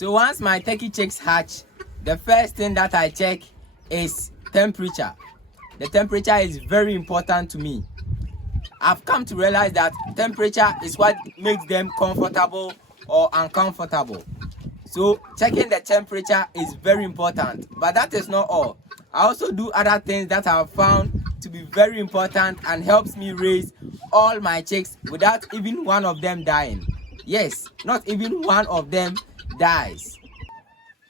So once my turkey chicks hatch, the first thing that I check is temperature. The temperature is very important to me. I've come to realize that temperature is what makes them comfortable or uncomfortable. So checking the temperature is very important, but that is not all. I also do other things that I've found to be very important and helps me raise all my chicks without even one of them dying. Yes, not even one of them dies.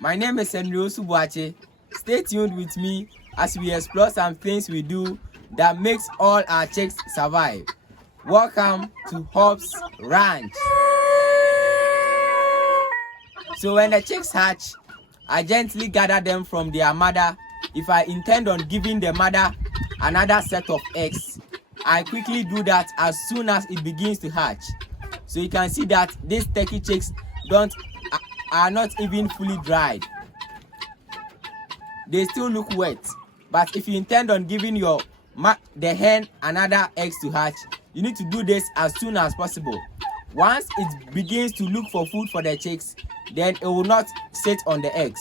My name is Henry Osubuache. Stay tuned with me as we explore some things we do that makes all our chicks survive. Welcome to Hobbs Ranch. So when the chicks hatch, I gently gather them from their mother. If I intend on giving the mother another set of eggs, I quickly do that as soon as it begins to hatch. So you can see that these turkey chicks are not even fully dried. They still look wet. But if you intend on giving the hen another eggs to hatch, you need to do this as soon as possible. Once it begins to look for food for the chicks, then it will not sit on the eggs.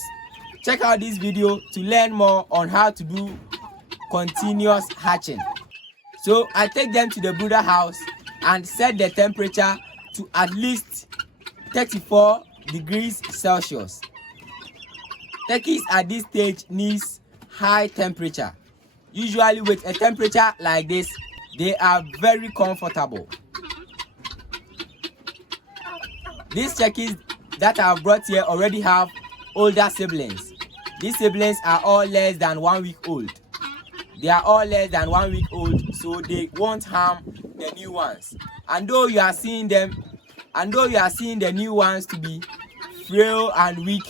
Check out this video to learn more on how to do continuous hatching. So I take them to the brooder house and set the temperature to at least 34 degrees Celsius. Turkeys at this stage needs high temperature. Usually with a temperature like this, they are very comfortable. These turkeys that I've brought here already have older siblings. These siblings are all less than 1 week old. They are all less than 1 week old, so they won't harm the new ones. And though you are seeing the new ones to be frail and weak,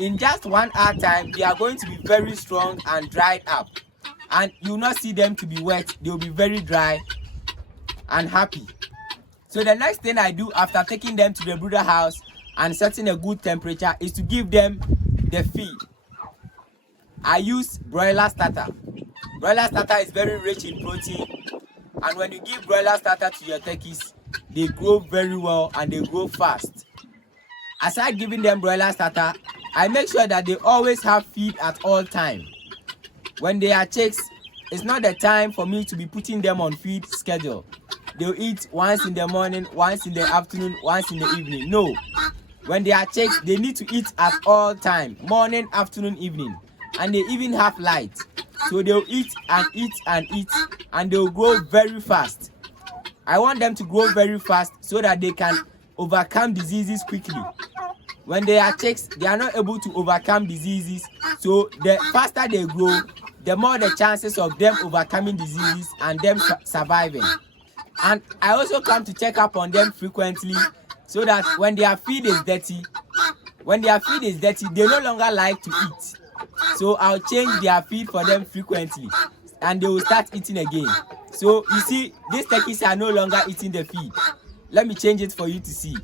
in just 1 hour time, they are going to be very strong and dried up. And you will not see them to be wet. They will be very dry and happy. So the next thing I do after taking them to the brooder house and setting a good temperature is to give them the feed. I use broiler starter. Broiler starter is very rich in protein, and when you give broiler starter to your turkeys, they grow very well and they grow fast. Aside giving them broiler starter, I make sure that they always have feed at all time. When they are chicks, it's not the time for me to be putting them on feed schedule. They'll eat once in the morning, once in the afternoon, once in the evening. No. When they are chicks, they need to eat at all time, morning, afternoon, evening. And they even have light. So they'll eat and eat and eat, and they'll grow very fast. I want them to grow very fast so that they can overcome diseases quickly. When they are chicks, they are not able to overcome diseases. So the faster they grow, the more the chances of them overcoming diseases and them surviving. And I also come to check up on them frequently so that when their feed is dirty, they no longer like to eat. So I'll change their feed for them frequently and they will start eating again. So you see, these turkeys are no longer eating the feed. Let me change it for you to see.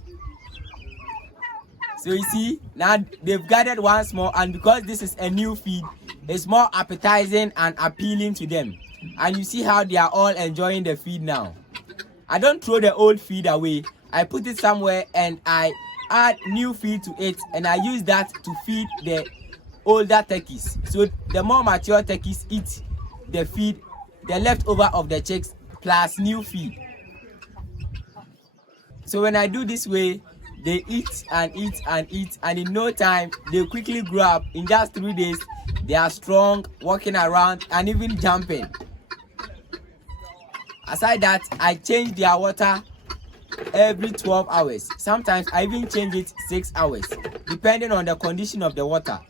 So you see, now they've gathered once more, and because this is a new feed, it's more appetizing and appealing to them. And you see how they are all enjoying the feed now. I don't throw the old feed away. I put it somewhere and I add new feed to it, and I use that to feed the older turkeys. So the more mature turkeys eat the feed, the leftover of the chicks plus new feed. So when I do this way, they eat and eat and eat, and in no time they quickly grow up. In just 3 days, they are strong, walking around and even jumping. Aside that, I change their water every 12 hours. Sometimes I even change it 6 hours, depending on the condition of the water.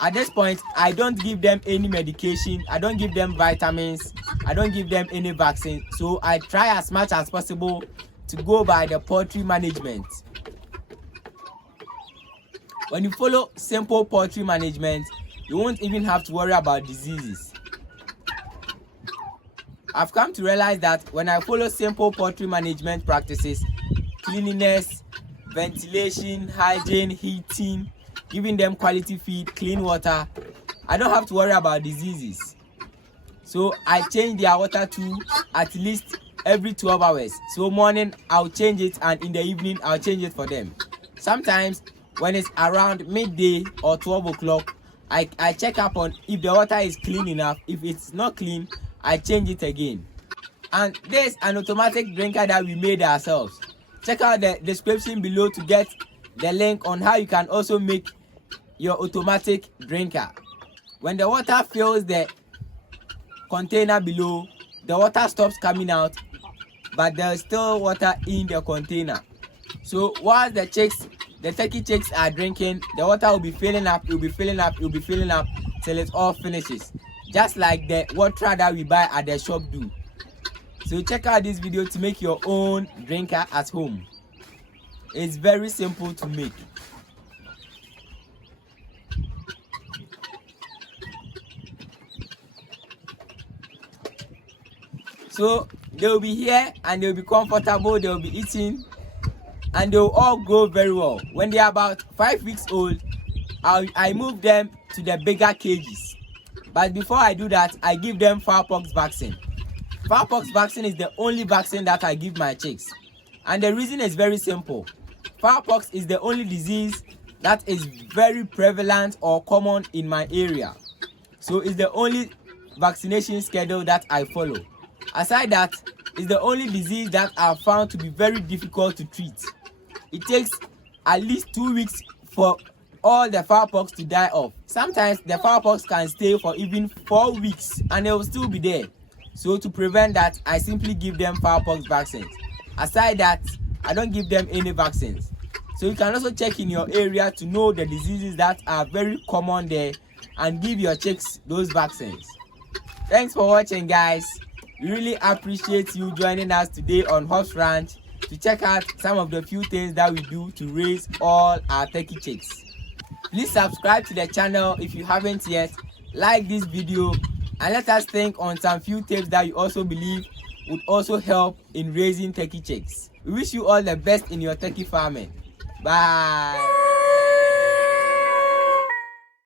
At this point, I don't give them any medication, I don't give them vitamins, I don't give them any vaccine. So I try as much as possible to go by the poultry management. When you follow simple poultry management, you won't even have to worry about diseases. I've come to realize that when I follow simple poultry management practices, cleanliness, ventilation, hygiene, heating, giving them quality feed, clean water, I don't have to worry about diseases. So I change their water to at least every 12 hours. So morning I'll change it, and in the evening I'll change it for them. Sometimes when it's around midday or 12 o'clock, I check up on if the water is clean enough. If it's not clean, I change it again. And there's an automatic drinker that we made ourselves. Check out the description below to get the link on how you can also make your automatic drinker. When the water fills the container below, the water stops coming out, but there's still water in the container. So while the turkey chicks are drinking, the water will be filling up, it will be filling up, it will be filling up till it all finishes. Just like the water that we buy at the shop do. So check out this video to make your own drinker at home. It's very simple to make. So they'll be here and they'll be comfortable, they'll be eating, and they'll all grow very well. When they are about 5 weeks old, I move them to the bigger cages. But before I do that, I give them fowlpox vaccine. Fowlpox vaccine is the only vaccine that I give my chicks. And the reason is very simple. Fowlpox is the only disease that is very prevalent or common in my area. So it's the only vaccination schedule that I follow. Aside that, it's the only disease that I found to be very difficult to treat. It takes at least 2 weeks for all the fowlpox to die off. Sometimes the fowlpox can stay for even 4 weeks and they will still be there. So to prevent that, I simply give them fowlpox vaccines. Aside that, I don't give them any vaccines. So you can also check in your area to know the diseases that are very common there and give your chicks those vaccines. Thanks for watching, guys. We really appreciate you joining us today on Hobbs Ranch to check out some of the few things that we do to raise all our turkey chicks. Please subscribe to the channel if you haven't yet, like this video, and let us think on some few tips that you also believe would also help in raising turkey chicks. We wish you all the best in your turkey farming. Bye.